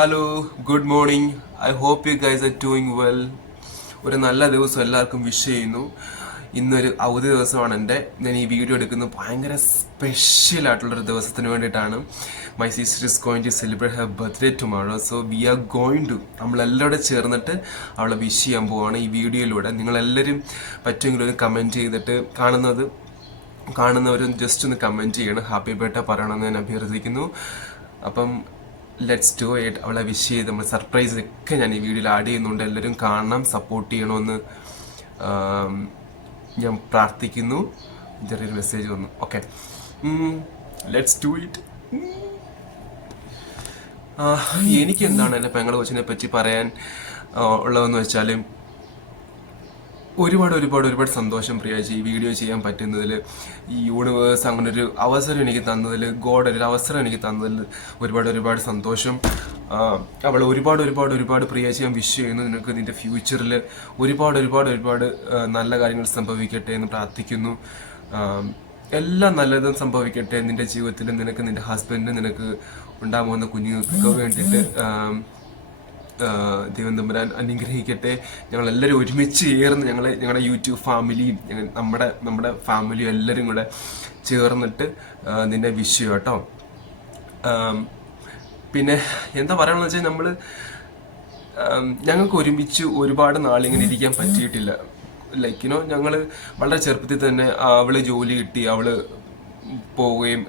Hello, good morning. I hope you guys are doing well. ഒരു നല്ല ദിവസം എല്ലാവർക്കും വിഷ് ചെയ്യുന്നു. ഇന്നൊരു അവധി ദിവസമാണ് ഞാൻ ഈ വീഡിയോ എടുക്കുന്നത് ഭയങ്കര സ്പെഷ്യൽ ആയിട്ടുള്ളൊരു ദിവസത്തിന് വേണ്ടിയിട്ടാണ്. My sister is going to celebrate her birthday tomorrow. So we are going to നമ്മളെല്ലാവരും ചേർന്നിട്ട് അവളെ വിഷ് ചെയ്യാൻ പോവാണ് ഈ വീഡിയോയിലൂടെ. നിങ്ങളെല്ലാവരും പറ്റുമെങ്കിലും ഒരു കമൻറ്റ് ചെയ്തിട്ട് കാണുന്നവരും ജസ്റ്റ് ഒന്ന് കമൻറ്റ് ചെയ്യണം, ഹാപ്പി ബർത്ത്ഡേ പറയണമെന്ന് ഞാൻ അഭ്യർത്ഥിക്കുന്നു. അപ്പം ലെറ്റ്സ് ഡു ഇറ്റ്. അവളെ വിഷ് ചെയ്ത് നമ്മൾ സർപ്രൈസ് ഒക്കെ ഞാൻ ഈ വീഡിയോയിൽ ആഡ് ചെയ്യുന്നുണ്ട്. എല്ലാവരും കാണണം, സപ്പോർട്ട് ചെയ്യണമെന്ന് ഞാൻ പ്രാർത്ഥിക്കുന്നു. ചെറിയൊരു മെസ്സേജ് വന്നു. Okay, let's do it. എനിക്ക് എന്താണ് എൻ്റെ പെങ്ങളെ കൊച്ചിനെ പറ്റി പറയാൻ ഉള്ളതെന്ന് വെച്ചാൽ ഒരുപാട് സന്തോഷം പ്രിയാജി. ഈ വീഡിയോ ചെയ്യാൻ പറ്റുന്നതിൽ, ഈ യൂണിവേഴ്സ് അങ്ങനെ ഒരു അവസരം എനിക്ക് തന്നതിൽ, ഗോഡ് ഒരു അവസരം എനിക്ക് തന്നതിൽ ഒരുപാട് സന്തോഷം. അവൾ ഒരുപാട് പ്രിയാജി ഞാൻ വിഷ് ചെയ്യുന്നു. നിനക്ക് നിന്റെ ഫ്യൂച്ചറിൽ ഒരുപാട് നല്ല കാര്യങ്ങൾ സംഭവിക്കട്ടെ എന്ന് പ്രാർത്ഥിക്കുന്നു. എല്ലാം നല്ലതും സംഭവിക്കട്ടെ നിന്റെ ജീവിതത്തിൽ. നിനക്ക് നിന്റെ ഹസ്ബൻഡിന്, നിനക്ക് ഉണ്ടാകുന്ന കുഞ്ഞുങ്ങൾക്കൊക്കെ വേണ്ടിയിട്ട് ദൈവം തമ്പുരാൻ അനുഗ്രഹിക്കട്ടെ. ഞങ്ങളെല്ലാവരും ഒരുമിച്ച് ചേർന്ന് ഞങ്ങളുടെ യൂട്യൂബ് ഫാമിലിയും നമ്മുടെ ഫാമിലിയും എല്ലാവരും കൂടെ ചേർന്നിട്ട് നിന്നെ വിഷ് ചെയ്യും കേട്ടോ. പിന്നെ എന്താ പറയണമെന്ന് വെച്ചാൽ ഞങ്ങൾക്ക് ഒരുമിച്ച് ഒരുപാട് നാളിങ്ങനെ ഇരിക്കാൻ പറ്റിയിട്ടില്ല. ഞങ്ങൾ വളരെ ചെറുപ്പത്തിൽ തന്നെ അവള് ജോലി കിട്ടി, അവള് പോവുകയും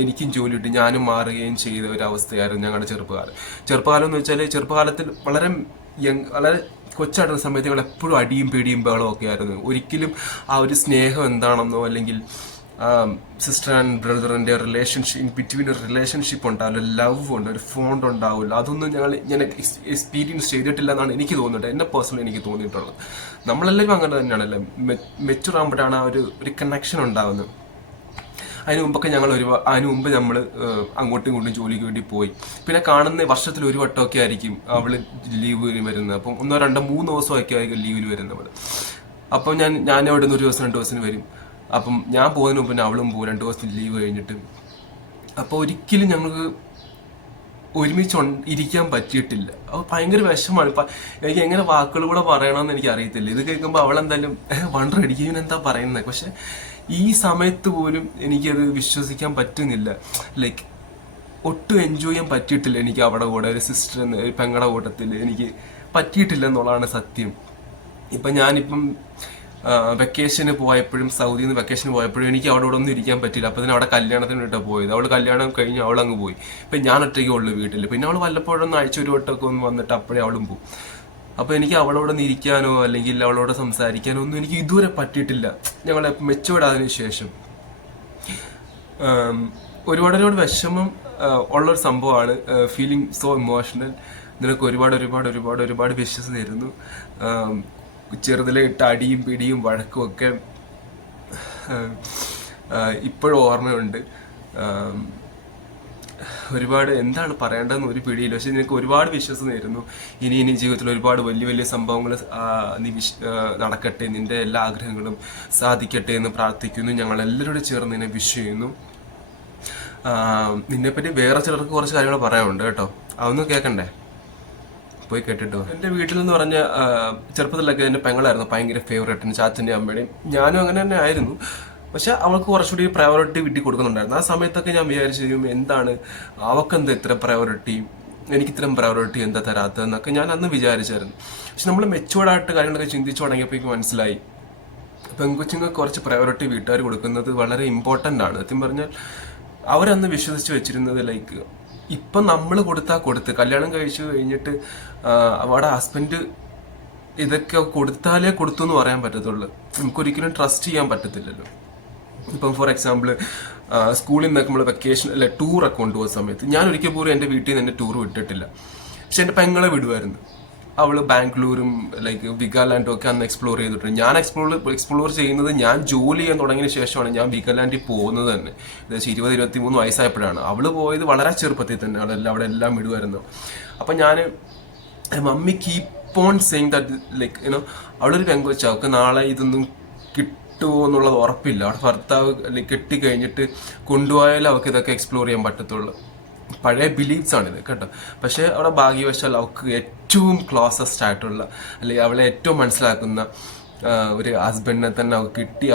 എനിക്കും ജോലി കിട്ടി, ഞാനും മാറുകയും ചെയ്ത ഒരു അവസ്ഥയായിരുന്നു ഞങ്ങളുടെ ചെറുപ്പകാലം എന്ന് വെച്ചാൽ, ചെറുപ്പകാലത്തിൽ വളരെ കൊച്ചാടുന്ന സമയത്ത് ഞങ്ങൾ എപ്പോഴും അടിയും പേടിയും ബഹളവും ഒക്കെ ആയിരുന്നു. ഒരിക്കലും ആ ഒരു സ്നേഹം എന്താണെന്നോ അല്ലെങ്കിൽ സിസ്റ്റർ ആൻഡ് ബ്രദറിന്റെ റിലേഷൻഷിപ്പ്, ബിറ്റ്വീൻ ഒരു റിലേഷൻഷിപ്പ് ഉണ്ടാവില്ല, ലവ് ഉണ്ട്, ഒരു ഫോണ്ട് ഉണ്ടാവില്ല, അതൊന്നും ഞാൻ എക്സ്പീരിയൻസ് ചെയ്തിട്ടില്ല എന്നാണ് എനിക്ക് തോന്നുന്നത്. എന്നെ പേഴ്സണലി എനിക്ക് തോന്നിയിട്ടുള്ളത്. നമ്മളെല്ലാവരും അങ്ങനെ തന്നെയാണല്ലോ, മെച്ചുർ ആകുമ്പോഴാണ് ആ ഒരു കണക്ഷൻ ഉണ്ടാകുന്നത്. അതിന് മുമ്പ് നമ്മൾ അങ്ങോട്ടും ഇങ്ങോട്ടും ജോലിക്ക് വേണ്ടി പോയി. പിന്നെ കാണുന്ന വർഷത്തിൽ ഒരു വട്ടമൊക്കെ ആയിരിക്കും അവള് ലീവ് വരുന്നത്. അപ്പം 1, 2, 3 ദിവസമൊക്കെ ആയിരിക്കും ലീവിൽ വരുന്നത്. അപ്പം ഞാൻ അവിടെ നിന്ന് 1 ദിവസം 2 ദിവസത്തിന് വരും. അപ്പം ഞാൻ പോകുന്നതിന് മുമ്പ് അവളും പോകും 2 ദിവസത്തിന് ലീവ് കഴിഞ്ഞിട്ട്. അപ്പോൾ ഒരിക്കലും ഞങ്ങൾക്ക് ഒരുമിച്ച് ഇരിക്കാൻ പറ്റിയിട്ടില്ല. അപ്പോൾ ഭയങ്കര വിഷമമാണ്. എനിക്ക് എങ്ങനെ വാക്കുകൾ കൂടെ പറയണമെന്ന് എനിക്ക് അറിയത്തില്ല. ഇത് കേൾക്കുമ്പോൾ അവളെന്തായാലും വണ്ടർ അടിക്കും, എന്താ പറയുന്നത്. പക്ഷെ ഈ സമയത്ത് പോലും എനിക്കത് വിശ്വസിക്കാൻ പറ്റുന്നില്ല. ഒട്ടും എൻജോയ് ചെയ്യാൻ പറ്റിയിട്ടില്ല എനിക്ക് അവിടെ കൂടെ. ഒരു സിസ്റ്റർ ഒരു പെങ്ങളുടെ കൂട്ടത്തിൽ എനിക്ക് പറ്റിയിട്ടില്ല എന്നുള്ളതാണ് സത്യം. ഞാനിപ്പം വെക്കേഷന് പോയപ്പോഴും, സൗദിയിൽ നിന്ന് വെക്കേഷന് പോയപ്പോഴും എനിക്ക് അവിടെ ഒന്നും ഇരിക്കാൻ പറ്റില്ല. അപ്പം തന്നെ അവിടെ കല്യാണത്തിന് വേണ്ടിയിട്ടാണ് പോയത്. അവൾ കല്യാണം കഴിഞ്ഞ് അവളങ്ങ് പോയി. ഇപ്പം ഞാൻ ഒറ്റയ്ക്ക് ഉള്ളു വീട്ടിൽ. പിന്നെ അവൾ വല്ലപ്പോഴൊന്ന് ആഴ്ച ഒരു വട്ടമൊക്കെ ഒന്ന് വന്നിട്ട് അപ്പോഴേ അവളും പോകും. അപ്പോൾ എനിക്ക് അവളോട് ഇരിക്കാനോ അല്ലെങ്കിൽ അവളോട് സംസാരിക്കാനോ ഒന്നും എനിക്ക് ഇതുവരെ പറ്റിയിട്ടില്ല. ഞങ്ങളെ മെച്ചുവിടാതിന് ശേഷം ഒരുപാട് വിഷമം ഉള്ളൊരു സംഭവമാണ്. Feeling so emotional. നിനക്ക് ഒരുപാട് വിശ്വസം തരുന്നു. ചെറുതിലെ ഇട്ട അടിയും പിടിയും വഴക്കും ഒക്കെ ഇപ്പോഴും ഓർമ്മയുണ്ട്. എന്താണ് പറയേണ്ടതെന്ന് ഒരു പിടിയില്ല. പക്ഷെ നിനക്ക് ഒരുപാട് വിശ്വാസം നേരുന്നു. ഇനി ജീവിതത്തിൽ ഒരുപാട് വലിയ സംഭവങ്ങൾ നടക്കട്ടെ, നിന്റെ എല്ലാ ആഗ്രഹങ്ങളും സാധിക്കട്ടെ എന്ന് പ്രാർത്ഥിക്കുന്നു. ഞങ്ങൾ എല്ലാവരോടും ചേർന്ന് നിന്നെ വിഷ് ചെയ്യുന്നു. നിന്നെപ്പറ്റി വേറെ ചിലർക്ക് കുറച്ച് കാര്യങ്ങൾ പറയാനുണ്ട് കേട്ടോ, അതൊന്നും കേൾക്കണ്ടേ? പോയി കേട്ടിട്ടോ. എൻ്റെ വീട്ടിൽ എന്ന് പറഞ്ഞ ചെറുപ്പത്തിലൊക്കെ എൻ്റെ പെങ്ങളായിരുന്നു ഭയങ്കര ഫേവറേറ്റ്, ചാച്ചൻ്റെ അമ്മയുടെയും. ഞാനും അങ്ങനെ തന്നെ ആയിരുന്നു. പക്ഷെ അവൾക്ക് കുറച്ചുകൂടി പ്രയോറിറ്റി വീട്ടിൽ കൊടുക്കുന്നുണ്ടായിരുന്നു. ആ സമയത്തൊക്കെ ഞാൻ വിചാരിച്ചു, എന്താണ് അവക്കെന്താ ഇത്ര പ്രയോറിറ്റി, എനിക്ക് ഇത്രയും പ്രയോറിറ്റി എന്താ തരാത്തതെന്നൊക്കെ ഞാൻ അന്ന് വിചാരിച്ചായിരുന്നു. പക്ഷെ നമ്മൾ മെച്ചുവേർഡായിട്ട് കാര്യങ്ങളൊക്കെ ചിന്തിച്ചു തുടങ്ങിയപ്പോൾ മനസ്സിലായി, പെൺകൊച്ചുങ്ങൾക്ക് കുറച്ച് പ്രയോറിറ്റി വീട്ടുകാർ കൊടുക്കുന്നത് വളരെ ഇമ്പോർട്ടൻ്റ് ആണ്. സത്യം പറഞ്ഞാൽ അവരന്ന് വിശ്വസിച്ച് വെച്ചിരുന്നത് ഇപ്പം നമ്മൾ കൊടുത്ത് കല്യാണം കഴിച്ചു കഴിഞ്ഞിട്ട് അവിടെ ഹസ്ബൻഡ് ഇതൊക്കെ കൊടുത്താലേ കൊടുത്തു എന്ന് പറയാൻ പറ്റത്തുള്ളൂ. നമുക്കൊരിക്കലും ട്രസ്റ്റ് ചെയ്യാൻ പറ്റത്തില്ലല്ലോ. ഇപ്പം ഫോർ എക്സാമ്പിൾ സ്കൂളിൽ നിന്നൊക്കെ നമ്മൾ വെക്കേഷൻ ടൂറൊക്കെ കൊണ്ടുപോകുന്ന സമയത്ത് ഞാൻ ഒരിക്കൽ പോലും എൻ്റെ വീട്ടിൽ നിന്ന് എന്നെ ടൂർ വിട്ടിട്ടില്ല. പക്ഷെ എൻ്റെ പെങ്ങളെ വിടുമായിരുന്നു. അവള് ബാംഗ്ലൂരും വിഗാലാൻഡും ഒക്കെ അന്ന് എക്സ്പ്ലോർ ചെയ്തിട്ടുണ്ട്. ഞാൻ എക്സ്പ്ലോർ ചെയ്യുന്നത് ഞാൻ ജോലി ചെയ്യാൻ തുടങ്ങിയ ശേഷമാണ്. ഞാൻ വിഗാലാൻഡിൽ പോകുന്നത് തന്നെ ഏകദേശം 20-23 വയസ്സായപ്പോഴാണ്. അവള് പോയത് വളരെ ചെറുപ്പത്തിൽ തന്നെ. അവിടെ എല്ലാം വിടുമായിരുന്നു. അപ്പം ഞാൻ mummy keep on saying that അവളൊരു പെങ്കൊച്ച, അവൾക്ക് നാളെ ഇതൊന്നും കിട്ടുമോ എന്നുള്ളത് ഉറപ്പില്ല. അവിടെ ഭർത്താവ് കെട്ടിക്കഴിഞ്ഞിട്ട് കൊണ്ടുപോയാലും അവൾക്ക് ഇതൊക്കെ എക്സ്പ്ലോർ ചെയ്യാൻ പറ്റത്തുള്ളൂ. പഴയ ബിലീഫ്സ് ആണിത് കേട്ടോ. പക്ഷേ അവിടെ ഭാഗ്യവശാൽ അവൾക്ക് ഏറ്റവും ക്ലോസസ്റ്റ് ആയിട്ടുള്ള അല്ലെങ്കിൽ അവളെ ഏറ്റവും മനസ്സിലാക്കുന്ന ഒരു ഹസ്ബൻഡിനെ തന്നെ അവൾക്ക് കിട്ടി.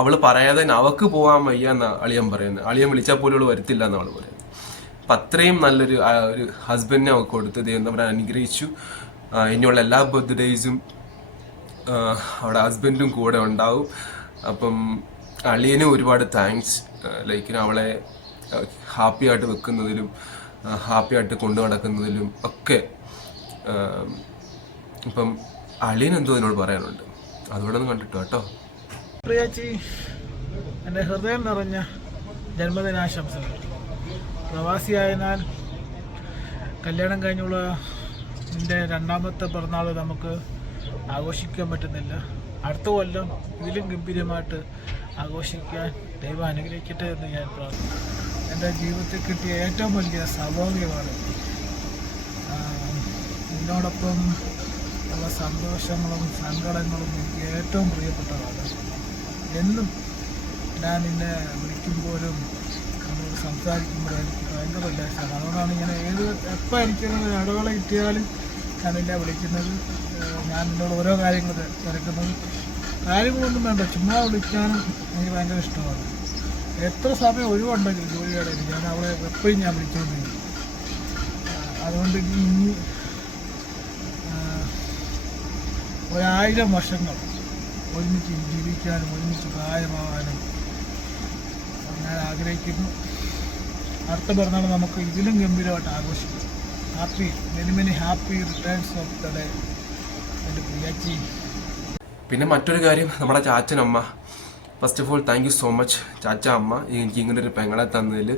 അവൾ പറയാതെ തന്നെ അവൾക്ക് പോകാൻ വയ്യ എന്നാണ് അളിയൻ പറയുന്നത്. അളിയൻ വിളിച്ചാൽ പോലും അവൾ വരത്തില്ല എന്നാണ് അവൾ പറയുന്നത്. അപ്പം അത്രയും നല്ലൊരു ഒരു ഹസ്ബൻഡിനെ അവൾക്ക് കൊടുത്ത് ദൈവം നമ്മളെ അനുഗ്രഹിച്ചു. ഇനിയുള്ള എല്ലാ ബർത്ത്ഡേയ്സും അവിടെ ഹസ്ബൻഡും കൂടെ ഉണ്ടാവും. അപ്പം അളിയനും ഒരുപാട് താങ്ക്സ്. ലൈക്കിന് അവളെ ഹാപ്പി ആയിട്ട് വെക്കുന്നതിലും ഹാപ്പി ആയിട്ട് കൊണ്ടു നടക്കുന്നതിലും ഒക്കെ. ഇപ്പം അളിയൻ എന്തോ എന്നോട് പറയാനുണ്ട്, അതുകൂടെ ഒന്ന് കണ്ടിട്ടോ കേട്ടോ. പ്രിയാച്ചി, എൻ്റെ ഹൃദയം നിറഞ്ഞ ജന്മദിനാശംസകൾ. പ്രവാസിയായതിനാൽ കല്യാണം കഴിഞ്ഞുള്ള എൻ്റെ രണ്ടാമത്തെ പിറന്നാൾ നമുക്ക് ആഘോഷിക്കാൻ പറ്റുന്നില്ല. അടുത്ത കൊല്ലം ഇതിലും ഗംഭീരമായിട്ട് ആഘോഷിക്കാൻ ദൈവം അനുഗ്രഹിക്കട്ടെ എന്ന് ഞാൻ പ്രാർത്ഥിക്കുന്നു. എൻ്റെ ജീവിതത്തിൽ കിട്ടിയ ഏറ്റവും വലിയ സൗഭാഗ്യമാണ്. എന്നോടൊപ്പം ഉള്ള സന്തോഷങ്ങളും സങ്കടങ്ങളും എനിക്ക് ഏറ്റവും പ്രിയപ്പെട്ടതാണ്. എന്നും ഞാൻ നിന്നെ വിളിക്കുമ്പോഴും നമ്മളോട് സംസാരിക്കുമ്പോഴും എനിക്ക് ഭയങ്കര ഉല്ലാസമാണ്. അതുകൊണ്ടാണ് ഇങ്ങനെ എപ്പോൾ എനിക്കൊരു ഇടവേള കിട്ടിയാലും ഞാൻ നിന്നെ വിളിക്കുന്നത്. ഞാൻ നിന്നോട് ഓരോ കാര്യങ്ങൾ തിരക്കുന്നത്. കാര്യങ്ങളൊന്നും വേണ്ട, ചുമ്മാ വിളിക്കാനും എനിക്ക് ഭയങ്കര ഇഷ്ടമാണ്. എത്ര സമയം ഒഴിവുണ്ടെങ്കിലും ജോലിയുടെ ഞാൻ അവളെ എപ്പോഴും ഞാൻ വിളിച്ചുകൊണ്ടിരിക്കും. അതുകൊണ്ട് ഇനി 1000 വർഷങ്ങൾ ഒരുമിച്ച് ജീവിക്കാനും ഒരുമിച്ച് പ്രായമാകാനും ഞാൻ ആഗ്രഹിക്കുന്നു. അടുത്ത പിറന്നാൾ നമുക്ക് ഇതിലും ഗംഭീരമായിട്ട് ആഘോഷിക്കും. Happy many happy returns of the day എൻ്റെ പ്രിയാച്ചി. പിന്നെ മറ്റൊരു കാര്യം, നമ്മുടെ ചാച്ചനമ്മ. First of all thank you so much ചാച്ച അമ്മ, എനിക്ക് ഇങ്ങനെ ഒരു പെങ്ങളെ തന്നതിൽ.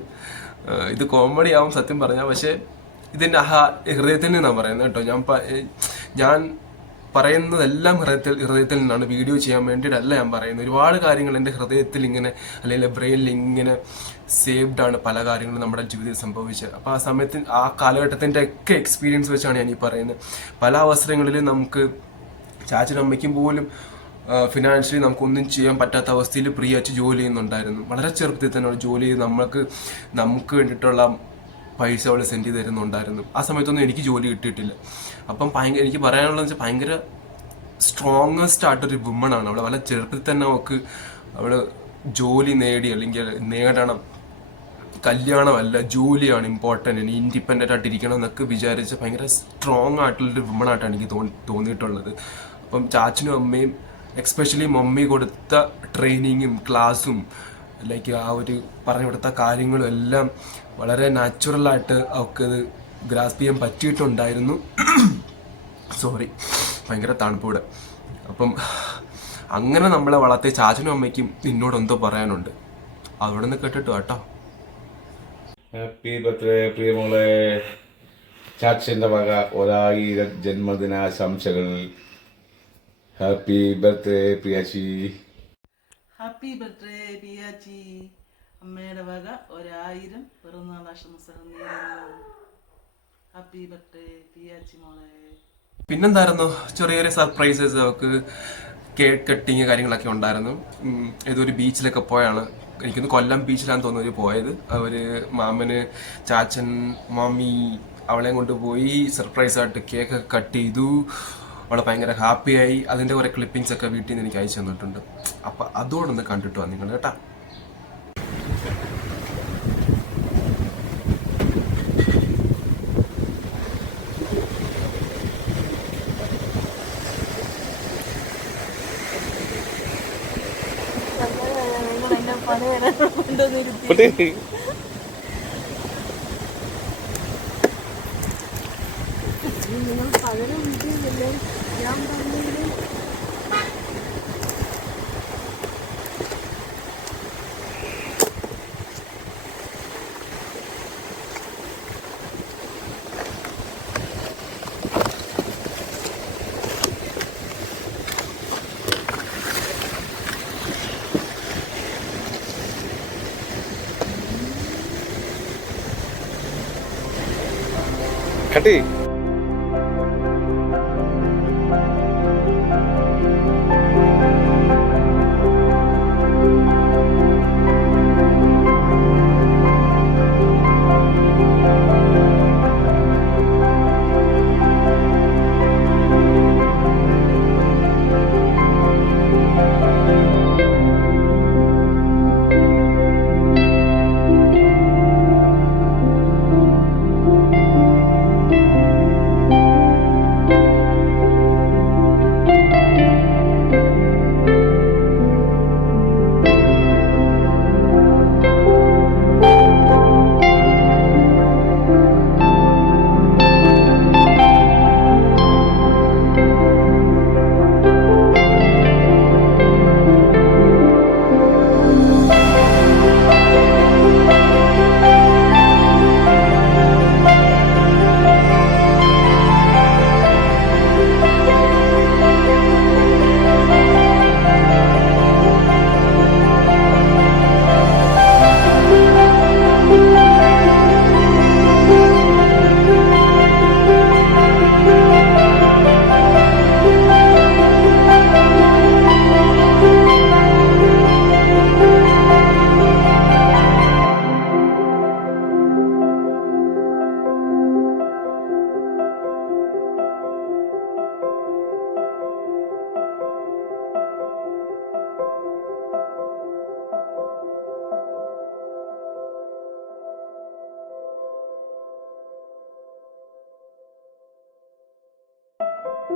ഇത് കോമഡി ആവും സത്യം പറഞ്ഞാൽ, പക്ഷേ ഇതിൻ്റെ ഹൃദയത്തിൽ നിന്നാണ് പറയുന്നത് കേട്ടോ. ഞാൻ പറയുന്നതെല്ലാം ഹൃദയത്തിൽ നിന്നാണ്. വീഡിയോ ചെയ്യാൻ വേണ്ടിയിട്ടല്ല ഞാൻ പറയുന്നത്. ഒരുപാട് കാര്യങ്ങൾ എൻ്റെ ഹൃദയത്തിൽ ഇങ്ങനെ അല്ലെങ്കിൽ ബ്രെയിനിൽ ഇങ്ങനെ സേവ്ഡ് ആണ്. പല കാര്യങ്ങളും നമ്മുടെ ജീവിതത്തിൽ സംഭവിച്ചത്. അപ്പോൾ ആ സമയത്ത് ആ കാലഘട്ടത്തിൻ്റെ ഒക്കെ എക്സ്പീരിയൻസ് വെച്ചാണ് ഞാൻ ഈ പറയുന്നത്. പല അവസരങ്ങളിലും നമുക്ക് ചാച്ചനമ്മയ്ക്കും പോലും ഫിനാൻഷ്യലി നമുക്കൊന്നും ചെയ്യാൻ പറ്റാത്ത അവസ്ഥയിൽ പ്രിയാച്ച് ജോലി ചെയ്യുന്നുണ്ടായിരുന്നു. വളരെ ചെറുപ്പത്തിൽ തന്നെ ജോലി ചെയ്ത് നമുക്ക് വേണ്ടിയിട്ടുള്ള പൈസ അവൾ സെൻഡ് ചെയ്ത് തരുന്നുണ്ടായിരുന്നു. ആ സമയത്തൊന്നും എനിക്ക് ജോലി കിട്ടിയിട്ടില്ല. അപ്പം എനിക്ക് പറയാനുള്ളതെന്ന് വെച്ചാൽ ഭയങ്കര സ്ട്രോങ്ങസ്റ്റ് ആയിട്ടൊരു വുമണാണ് അവൾ. വളരെ ചെറുപ്പത്തിൽ തന്നെ അവൾ ജോലി നേടി അല്ലെങ്കിൽ നേടണം, കല്യാണമല്ല ജോലിയാണ് ഇമ്പോർട്ടൻ്റ്, ഇൻഡിപെൻഡൻ്റ് ആയിട്ടിരിക്കണം എന്നൊക്കെ വിചാരിച്ച് ഭയങ്കര സ്ട്രോങ് ആയിട്ടുള്ളൊരു വുമണായിട്ടാണ് എനിക്ക് തോന്നിയിട്ടുള്ളത്. അപ്പം ചാച്ചനും അമ്മയും എക്സ്പെഷ്യലി മമ്മി കൊടുത്ത ട്രെയിനിങ്ങും ക്ലാസ്സും ലൈക്ക് ആ ഒരു പറഞ്ഞു കൊടുത്ത കാര്യങ്ങളും എല്ലാം വളരെ നാച്ചുറലായിട്ട് അവൾക്കത് ഗ്രാസ്പ് ചെയ്യാൻ പറ്റിയിട്ടുണ്ടായിരുന്നു. സോറി, ഭയങ്കര തണുപ്പൂടെ. അപ്പം അങ്ങനെ നമ്മളെ വളർത്തിയ ചാച്ചനും അമ്മയ്ക്കും നിന്നോട് എന്തോ പറയാനുണ്ട്, അവിടെ നിന്ന് കേട്ടിട്ടോ കേട്ടോ. Happy birthday പ്രിയമോളെ. ചാച്ചൻ്റെ വക 1000 ജന്മദിനാശംസകൾ. Happy birthday Priyachi. Happy birthday Priyachi. അമ്മയുടെ വക 1000 പിറന്നാൾ ആശംസകൾ നേരുന്നു. ഹാപ്പി ബർത്ത്ഡേ പ്രിയാച്ചി മോളെ. പിന്നെന്തായിരുന്നു, ചെറിയ സർപ്രൈസസ് അവർക്ക്, കേക്ക് കട്ടിങ് കാര്യങ്ങളൊക്കെ ഉണ്ടായിരുന്നു. ഏതൊരു ബീച്ചിലൊക്കെ പോയാണ്, എനിക്കൊന്ന് കൊല്ലം ബീച്ചിലാന്ന് തോന്നുന്നു പോയത്. അവര് മാമന് ചാച്ചൻ മമ്മി അവളെയും കൊണ്ടുപോയി സർപ്രൈസായിട്ട് കേക്ക് കട്ട് ചെയ്തു. അവളെ ഭയങ്കര ഹാപ്പിയായി. അതിൻ്റെ കുറേ ക്ലിപ്പിങ്സ് ഒക്കെ വീട്ടിൽ നിന്ന് എനിക്ക് അയച്ചു തന്നിട്ടുണ്ട്. അപ്പം അതോടൊന്ന് കണ്ടിട്ട് വാ നിങ്ങൾ കേട്ടാ. നിങ്ങൾ പകരം വിളിക്കുന്നില്ലേ? ഞാൻ പറഞ്ഞില്ലേ കട്ടി. Happy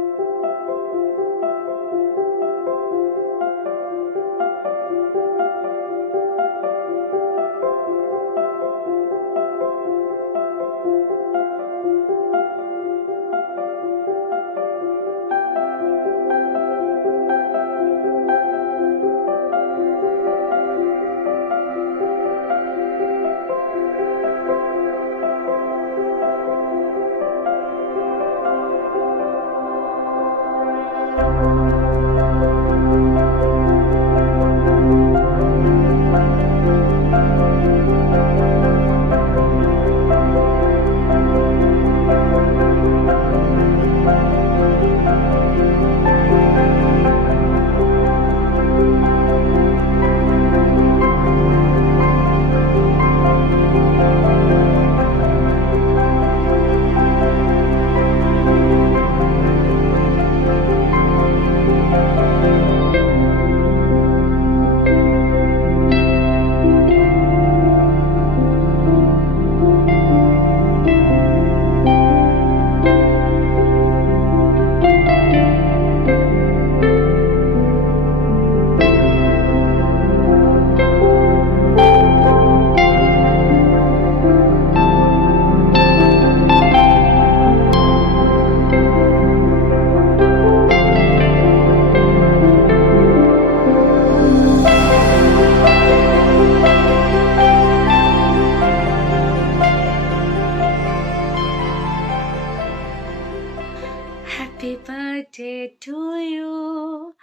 birthday to you.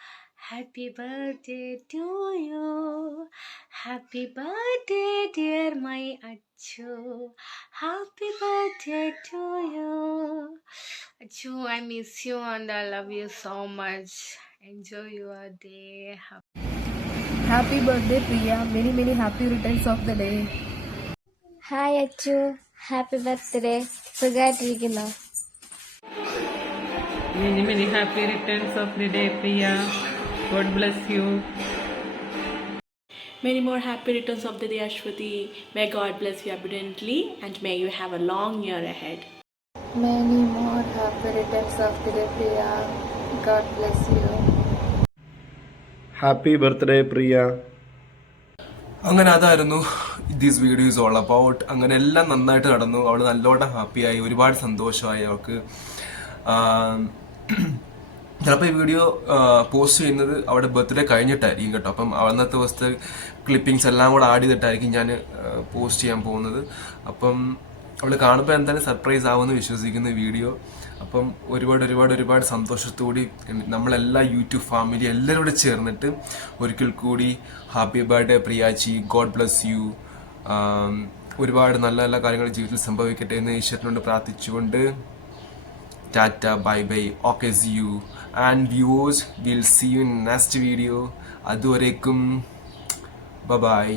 Happy birthday to you. Happy birthday, dear my Achu. Happy birthday to you. Achu, I miss you and I love you so much. Enjoy your day. Happy birthday, Priya. Many, many happy returns of the day. Hi Achu, happy birthday. സുഖമായിട്ടിരിക്കുന്നു. Many, many happy returns of the day, Priya. God bless you. Many more happy returns of the day, Ashwati. May God bless you abundantly and may you have a long year ahead. Many more happy returns of the day, Priya. God bless you. Happy birthday Priya. അങ്ങനെ അതായിരുന്നു this video is all about. അങ്ങനെ എല്ലാം നന്നായിട്ട് നടന്നു. അവൾ നല്ലോണം ഹാപ്പിയായി, ഒരുപാട് സന്തോഷമായി അവൾക്ക്. ചിലപ്പോൾ ഈ വീഡിയോ പോസ്റ്റ് ചെയ്യുന്നത് അവിടെ ബർത്ത്ഡേ കഴിഞ്ഞിട്ടായിരിക്കും കേട്ടോ. അപ്പം അന്നത്തെ ദിവസത്തെ ക്ലിപ്പിങ്സ് എല്ലാം കൂടെ ആഡ് ചെയ്തിട്ടായിരിക്കും ഞാൻ പോസ്റ്റ് ചെയ്യാൻ പോകുന്നത്. അപ്പം അവൾ കാണുമ്പോൾ എന്തായാലും സർപ്രൈസ് ആവുമെന്ന് വിശ്വസിക്കുന്ന വീഡിയോ. അപ്പം ഒരുപാട് സന്തോഷത്തോടെ നമ്മളെല്ലാ യൂട്യൂബ് ഫാമിലി എല്ലാവരും കൂടെ ചേർന്നിട്ട് ഒരിക്കൽ കൂടി happy birthday Priyachi. God bless you. ഒരുപാട് നല്ല നല്ല കാര്യങ്ങൾ ജീവിതത്തിൽ സംഭവിക്കട്ടെ എന്ന് ഈശ്വരനോട് പ്രാർത്ഥിച്ചുകൊണ്ട് tata, bye bye, okay, see you and viewers, will see you in next video. അതുവരേക്കും ബൈ.